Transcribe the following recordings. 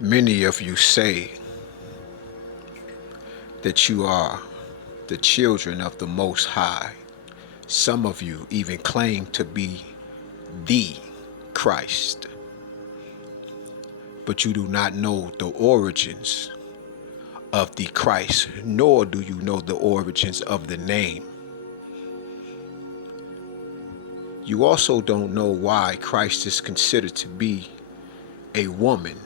Many of you say that you are the children of the Most High. Some of you even claim to be the Christ, but you do not know the origins of the Christ, nor do you know the origins of the name. You also don't know why Christ is considered to be a woman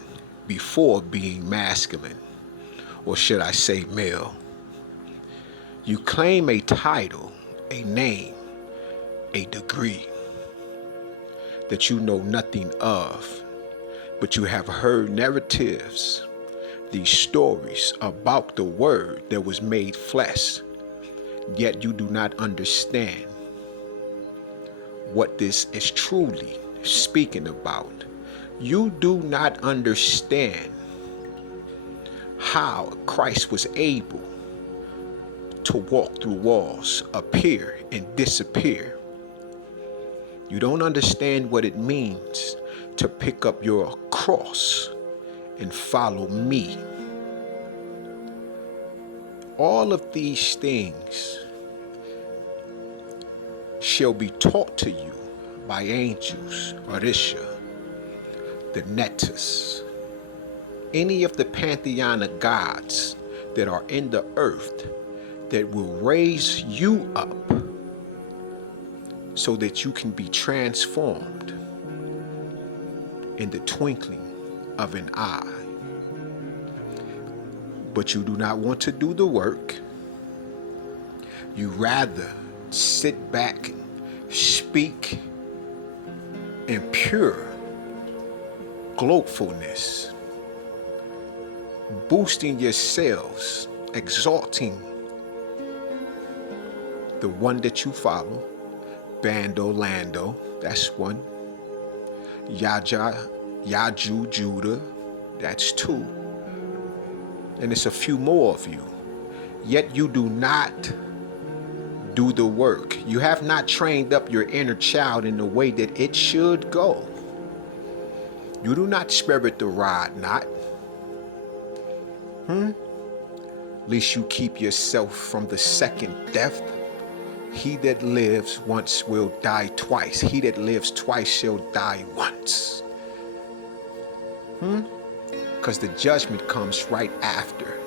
before being masculine, or should I say male. You claim a title, a name, a degree that you know nothing of, but you have heard narratives, these stories about the Word that was made flesh, yet you do not understand what this is truly speaking about. You do not understand how Christ was able to walk through walls, appear and disappear. You don't understand what it means to pick up your cross and follow me. All of these things shall be taught to you by angels, Orisha, the Netus, any of the pantheon of gods that are in the earth that will raise you up so that you can be transformed in the twinkling of an eye. But you do not want to do the work. You rather sit back and speak in pure glowfulness, boosting yourselves, exalting the one that you follow, Bando Lando, that's one. Yaju Judah, that's two. And it's a few more of you. Yet you do not do the work. You have not trained up your inner child in the way that it should go. You do not spirit the rod not. Lest you keep yourself from the second death. He that lives once will die twice. He that lives twice shall die once. Because the judgment comes right after.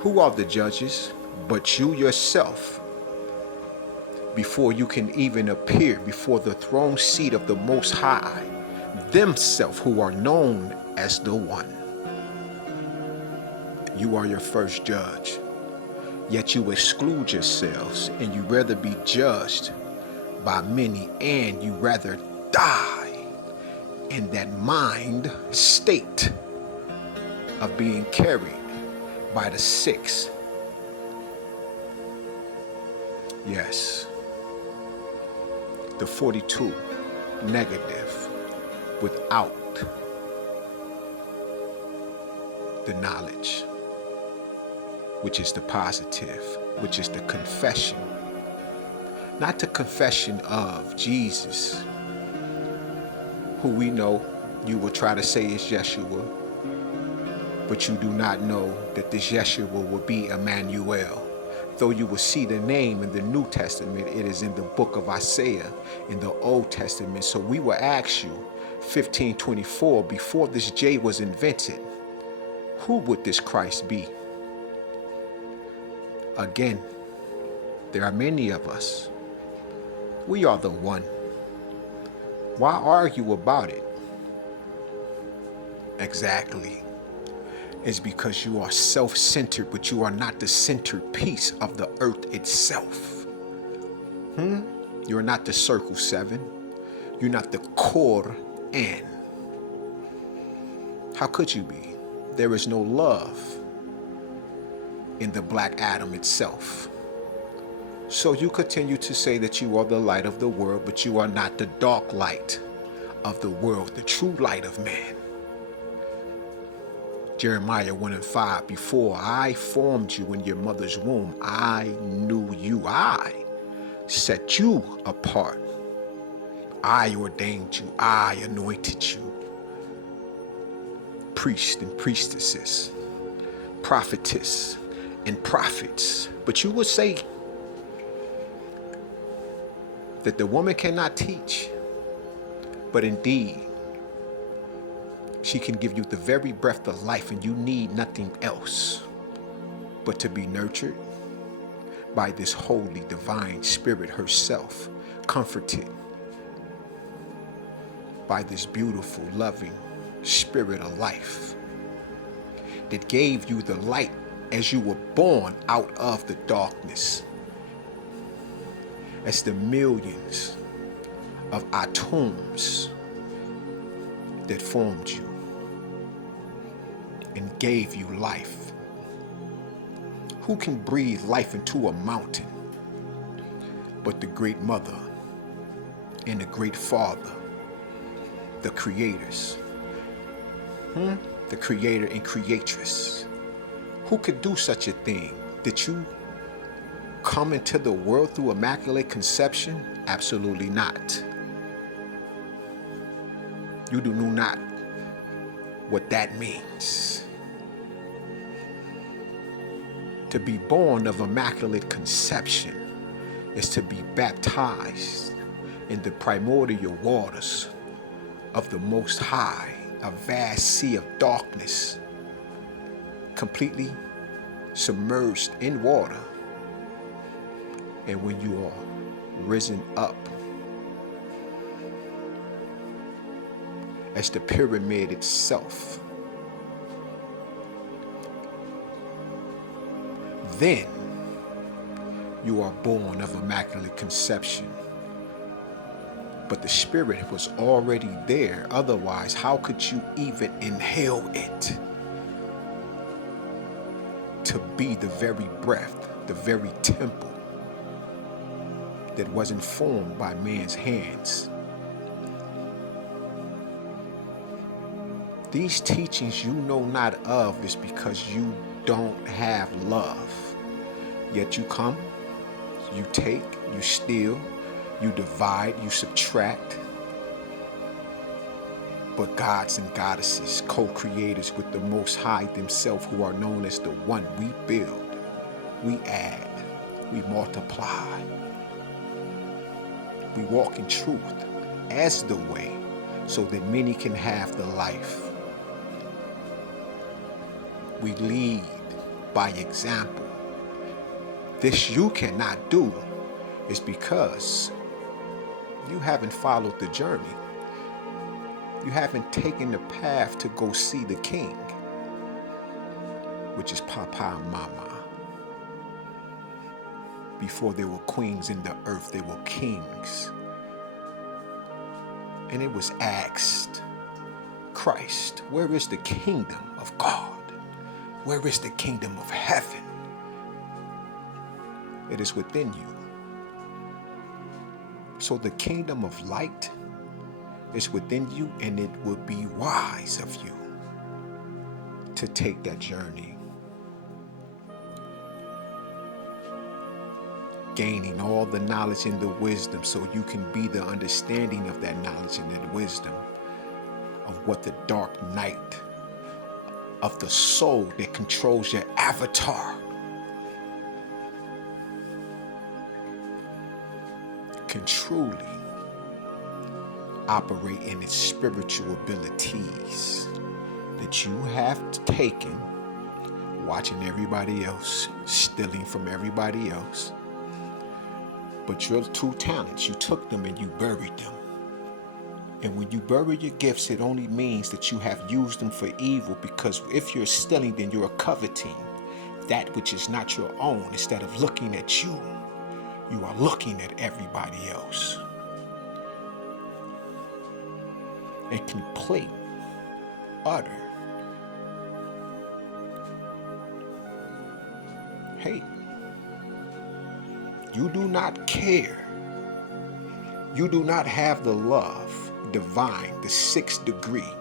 Who are the judges? But you yourself. Before you can even appear before the throne seat of the Most High, themselves who are known as the One. You are your first judge. Yet you exclude yourselves and you rather be judged by many, and you rather die in that mind state of being carried by the six. Yes, the 42 negative without the knowledge, which is the positive, which is the confession. Not the confession of Jesus, who we know you will try to say is Yeshua, but you do not know that this Yeshua will be Emmanuel. Though you will see the name in the New Testament, it is in the book of Isaiah in the Old Testament. So we will ask you, 1524, before this J was invented, who would this Christ be? Again, there are many of us. We are the one. Why argue about it? Exactly. It's because you are self-centered, but you are not the centerpiece of the earth itself. You're not the circle 7. You're not the core N. How could you be? There is no love in the black atom itself. So you continue to say that you are the light of the world, but you are not the dark light of the world, the true light of man. Jeremiah 1:5, before I formed you in your mother's womb, I knew you. I set you apart. I ordained you. I anointed you. priests and priestesses, prophetess and prophets. But you would say that the woman cannot teach, but indeed, she can give you the very breath of life, and you need nothing else but to be nurtured by this holy divine spirit herself, comforted by this beautiful, loving spirit of life that gave you the light as you were born out of the darkness, as the millions of atoms that formed you and gave you life. Who can breathe life into a mountain but the great mother and the great father, the creators, the creator and creatress? Who could do such a thing? Did you come into the world through immaculate conception? Absolutely not. You do not what that means. To be born of immaculate conception is to be baptized in the primordial waters of the Most High, a vast sea of darkness, completely submerged in water. And when you are risen up as the pyramid itself, then you are born of immaculate conception. But the spirit was already there. Otherwise, how could you even inhale it? To be the very breath, the very temple that wasn't formed by man's hands. These teachings you know not of is because you don't have love. Yet you come, you take, you steal, you divide, you subtract. But gods and goddesses, co-creators with the Most High themselves, who are known as the One, we build, we add, we multiply. We walk in truth as the way so that many can have the life. We lead by example. This you cannot do is because you haven't followed the journey. You haven't taken the path to go see the king, which is Papa and Mama. Before there were queens in the earth, there were kings. And it was asked, Christ, where is the kingdom of God? Where is the kingdom of heaven? It is within you. So the kingdom of light is within you, and it would be wise of you to take that journey, gaining all the knowledge and the wisdom so you can be the understanding of that knowledge and that wisdom of what the dark night of the soul that controls your avatar can truly operate in its spiritual abilities that you have taken, watching everybody else, stealing from everybody else. But your two talents, you took them and you buried them. And when you bury your gifts, it only means that you have used them for evil, because if you're stealing, then you're coveting that which is not your own. Instead of looking at you, you are looking at everybody else. And complete, utter hate. You do not care. You do not have the love divine, the 6th degree.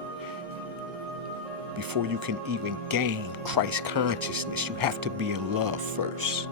Before you can even gain Christ consciousness, you have to be in love first.